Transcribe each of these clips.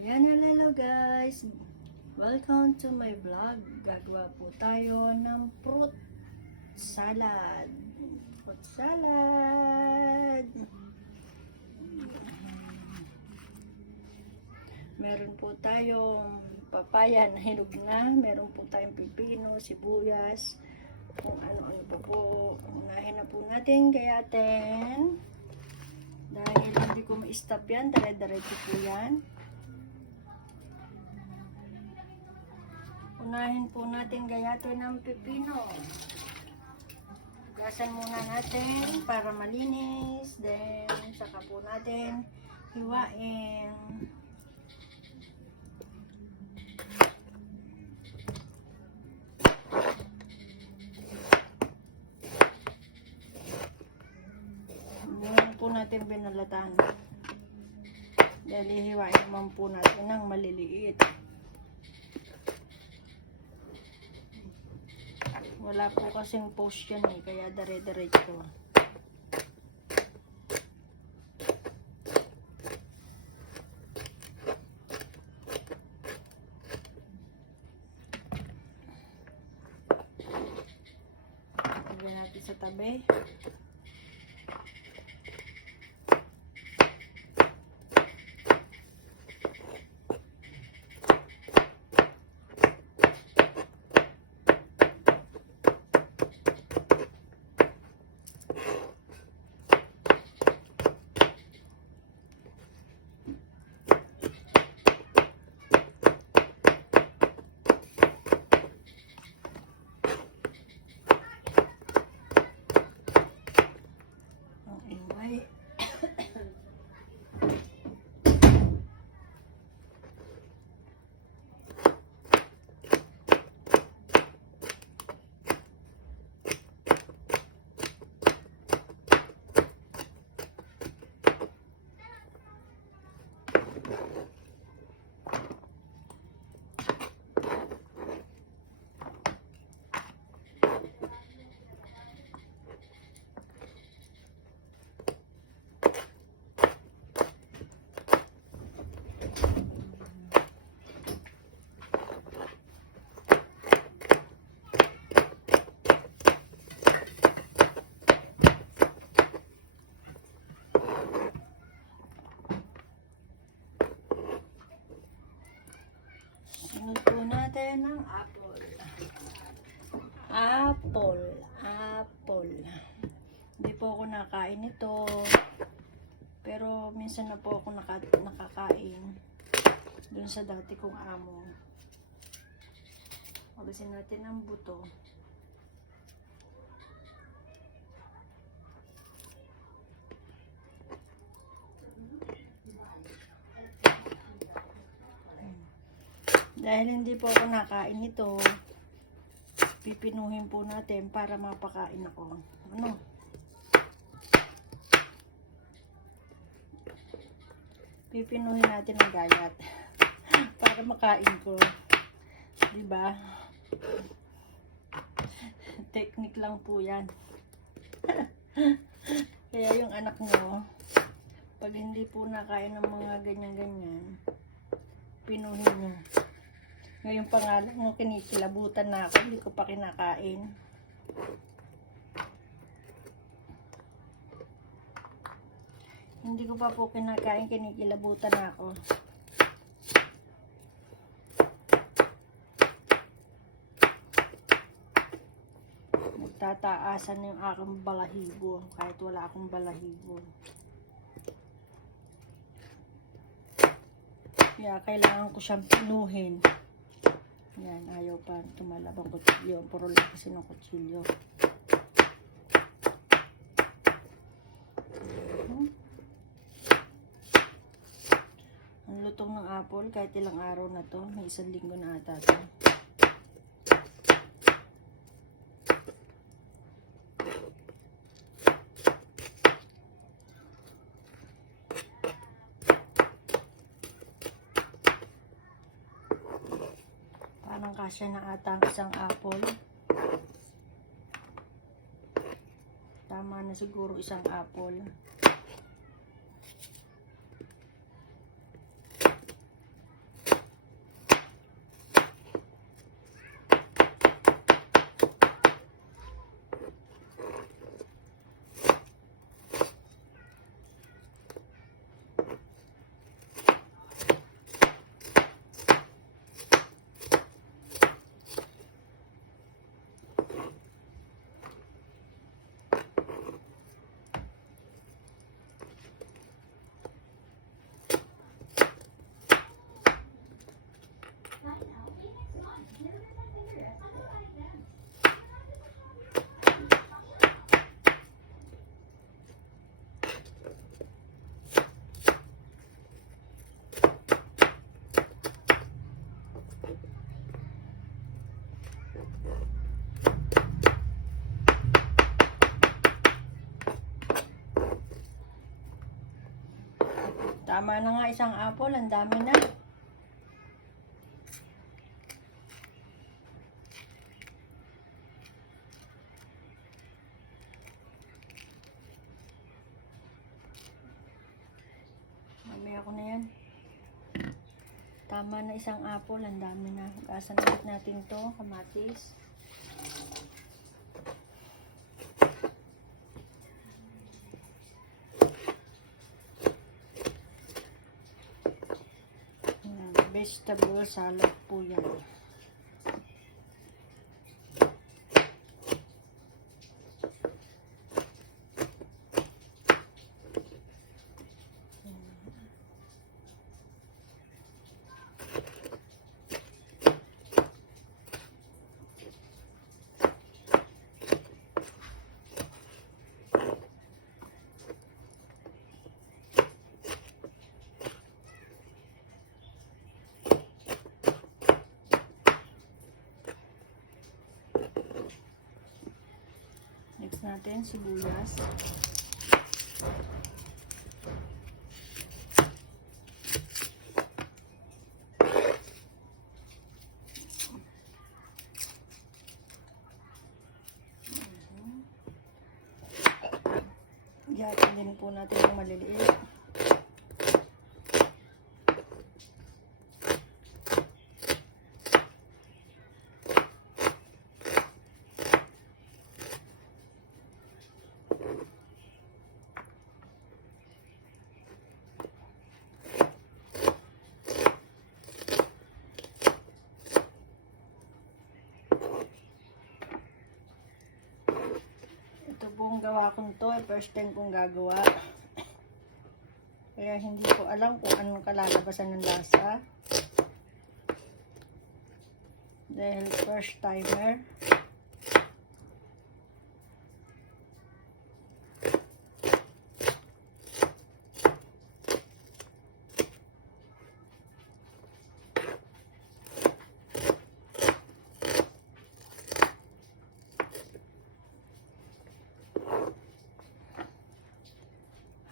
Ayan, hello guys. Welcome to my vlog. Gagawa po tayo ng fruit salad. Fruit salad. Meron po tayong papaya na hinog na. Meron po tayong pipino, sibuyas, kung ano-ano po. Unahin na po natin gayatin. Dahil hindi ko ma-stop yan, dire-diretso po yan. Unahin po natin gayatin ng pipino. Gasan muna natin para malinis. Then, saka po natin hiwain. Ngayon po natin binalatan. Dahil hiwain naman po natin ng maliliit. Wala po kasing post yan eh, kaya dire-diretso. Lagyan natin sa tabi. Sunod po natin ng apple. Apple. Hindi po ako nakain ito. Pero minsan na po ako nakakain. Dun sa dati kong amo. Alisin natin ang buto. Dahil hindi po ako nakain ito, pipinuhin po natin para mapakain ako. Ano? Pipinuhin natin ang gayat para makain ko. Diba? Technique lang po yan. Kaya yung anak nyo, pag hindi po nakain ng mga ganyan-ganyan, pinuhin nyo. Ngayon pa nga lang, kinikilabutan na ako, hindi ko pa kinakain. Hindi ko pa po kinakain, kinikilabutan na ako. Nagtataasan yung aking balahibo, kahit wala akong balahibo. Kaya kailangan ko siyang pinuhin. Yan, ayaw pa tumalab ang kutsilyo. Puro lang kasi ng kutsilyo. Ang lutong ng apple, kahit ilang araw na to, may 1 linggo na ata to. Parang kasya na ata ang isang apple. Tama na siguro isang apple. tama na nga isang apple. Ang dami na. Mamaya ko na yan. Tama na isang apple. Ang dami na. Gasan ulit natin to. Kamatis. Vegetable salad po yan. Next natin, sibuyas. Ihatin din po natin yung maliliit. Ito pong gawa kong to, first time kong gagawa. Kaya hindi ko alam kung anong kalalabasan ng lasa. Dahil first timer.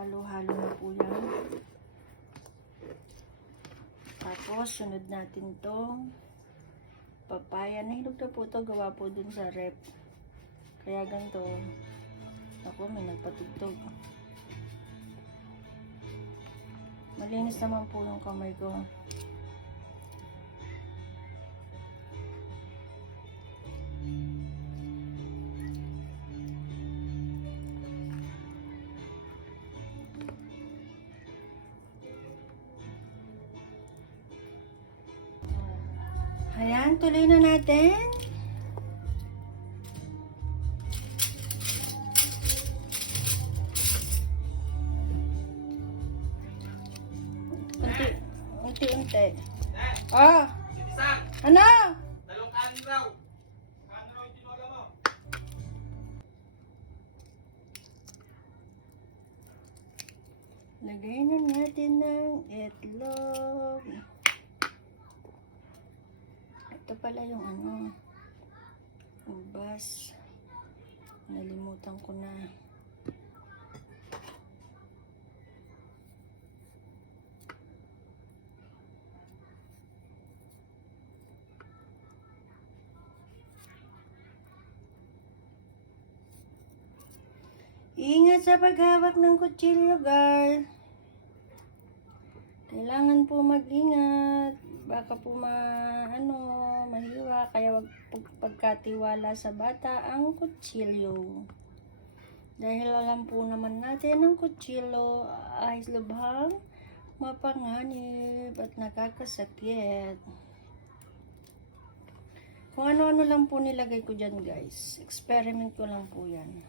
Halo-halo na po yan. Tapos, sunod natin tong papaya. Nahilog na po ito. Gawa po dun sa rep. Kaya ganito. Ako, may nagpatugtog. Malinis naman po yung kamay ko. Ayan, tuloy na natin. Unti-unti. Ah! Ano? Dalawang kanin raw. Kanin raw yung tinola mo. Lagay na natin ng itlog. Ito pala yung ano, ubas. Nalimutan ko na. Ingat sa paghawak ng kutsilyo, guys. Kailangan po mag-ingat. Baka po mahiwa. Kaya wag pagkatiwala sa bata ang kutsilyo. Dahil alam po naman natin ang kutsilyo ay lubhang mapanganib at nakakasakit. Kung ano-ano lang po nilagay ko dyan, guys. Experiment ko lang po yan.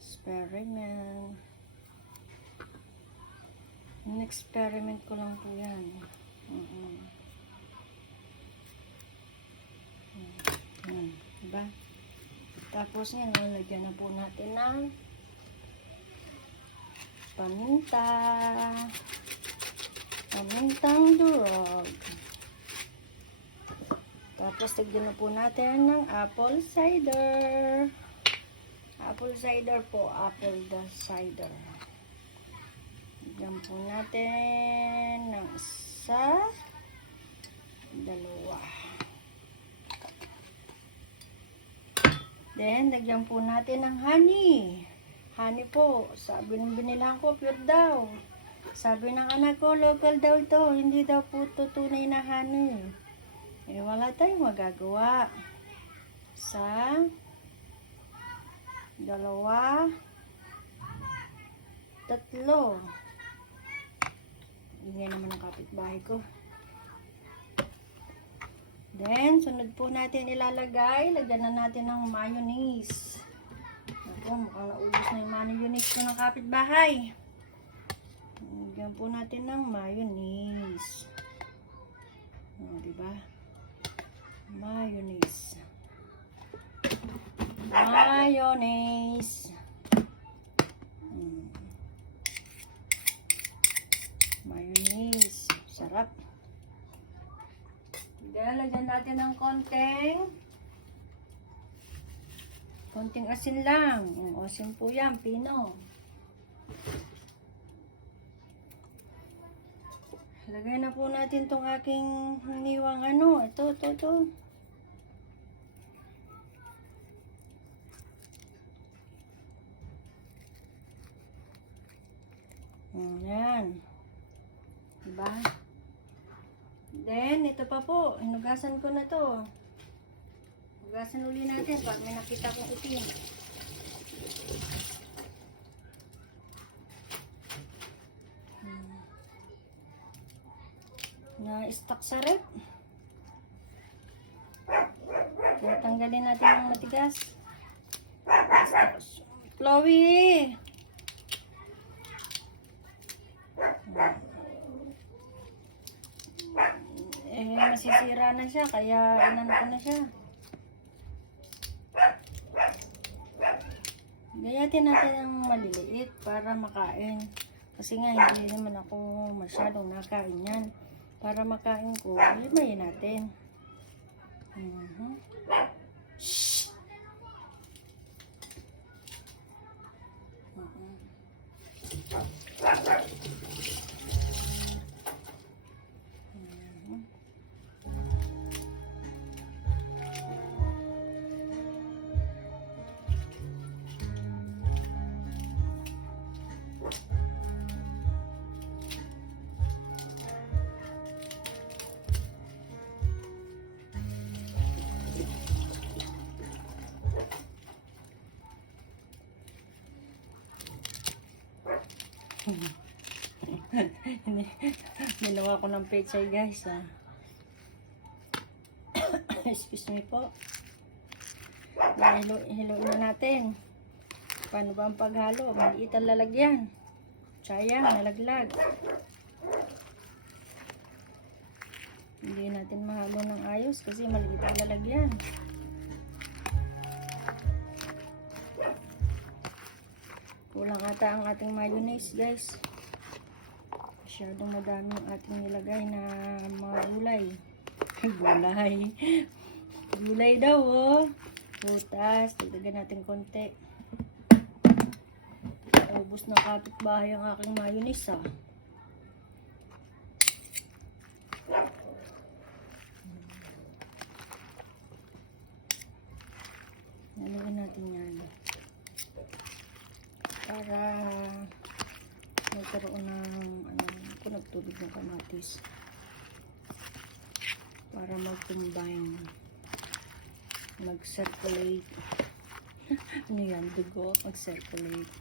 Experiment. Experiment ko lang po yan. Diba? Tapos yan, nalagyan na po natin ng paminta. Pamintang durog. Tapos lagyan na po natin ng apple cider. Apple cider po, apple cider. Lagyan po natin ng isa, dalawa. Then, lagyan po natin ng honey. Honey po, sabi ng binilang ko, pure daw. Sabi ng anak ko, local daw ito. Hindi daw po tunay na honey. Eh, wala tayong magagawa. Isa, dalawa, tatlo. Ingay naman ang kapitbahay ko. Then, sunod po natin ilalagay. Lagyan na natin ng mayonnaise. Ako, mukhang naubos na yung mayonnaise ko ng kapitbahay. Lagyan po natin ng mayonnaise. O, diba? Mayonnaise. Mayonnaise. Mayonnaise. Sarap. Lagyan natin ng konting asin lang. Asin po yan, pino. Lagay na po natin tong aking niwang ano. Ito. Ayan. Diba? Then, ito pa po. Hinugasan ko na to. Hugasan uli natin pag may nakita kong itim. Na-stuck sa rep. Kaya tanggalin natin yung matigas. Chloe! Masisira na siya, kaya inano ko na siya. Gayatin natin ang maliliit para makain. Kasi nga, hindi naman ako masyadong nakain yan. Para makain ko, limayin natin. Shhh! Ginawa ko ng pechay guys. Excuse me po. Hiluin na natin. Paano ba ang paghalo? Maliit ang lalagyan. Sayang, nalaglag. Hindi natin mahalo ng ayos kasi maliit ang lalagyan. Kulang ata ang ating mayonnaise guys. Masyadong madami ang ating nilagay na mga gulay. Gulay daw oh. Putas. Dagdagan natin konti. Ubus ng kapitbahay ang aking mayonnaise ah. Naluin natin yan. Para magkaroon ng nagtubig ng kamatis para mag-combine, mag-circulate. Ano yan? Dugo? Mag-circulate.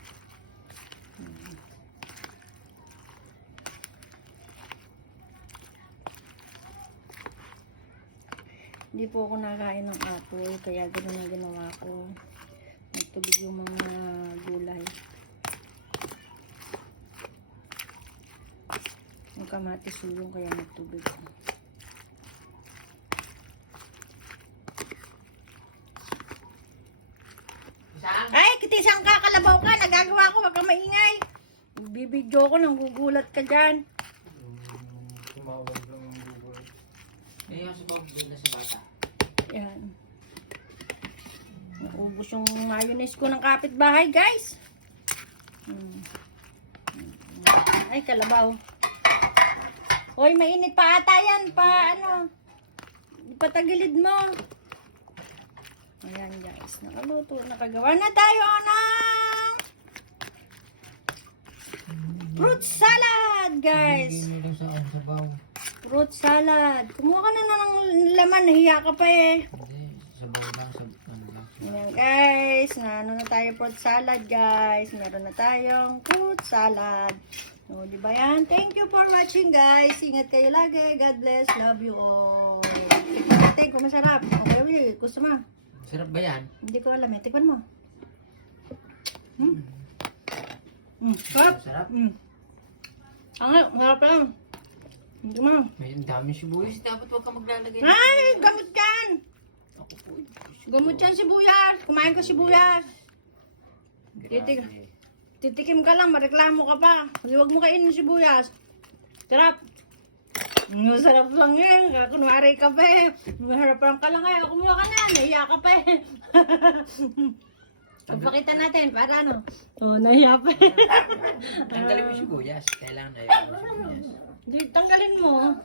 Hindi po ako nakain ng apple kaya gano'n na ginawa ko. Nagtubig yung mga gulay. Yung kamatis sulong kaya nagtubig. Ay, kitisang kakalabaw ka. Nagagawa ko. Wag kang maingay. Bibidyo ko. Nanggugulat ka dyan. Tumawag lang yung Google. Yung sa bawang na sa bata. Yan. Naubos yung mayonnaise ko ng kapitbahay, guys. Ay, kalabaw. Hoy, mainit pa ata yan. Patagilid mo. Ayan guys, nakaluto. Nakagawa na tayo ng fruit salad, guys. Bigay mo lang sa ang sabaw. Fruit salad. Kumuha ka na ng laman. Nahiya ka pa eh. Hindi, sabaw lang. Ano lang. Ayan guys, na tayo fruit salad guys. Meron na tayong fruit salad. O, di ba yan? Thank you for watching guys. Ingat kayo lagi. God bless. Love you all. Tikman natin kung masarap. Okay, gusto mo? Sarap ba yan? Hindi ko alam eh. Tikman mo. Sarap. Sarap. Sarap lang. Hindi mo. May dami sibuyas. Dapat huwag ka maglalagay. Ay, gamot yan. Ako po. Gamot yan sibuyas. Kumain ko sibuyas. Grabe. Titikim ka lang, mareklamo ka pa. Huwag mo kainin sibuyas. Sarap. Masarap lang yan. Kunwari ka pa eh. Maharap lang ka lang kaya. Kumuha ka na. Nahiya ka pa eh. Pagpakita natin para ano. Oh, nahiya pa eh. Tanggalin mo yung sibuyas. Kailangan na yung sibuyas. Tanggalin mo.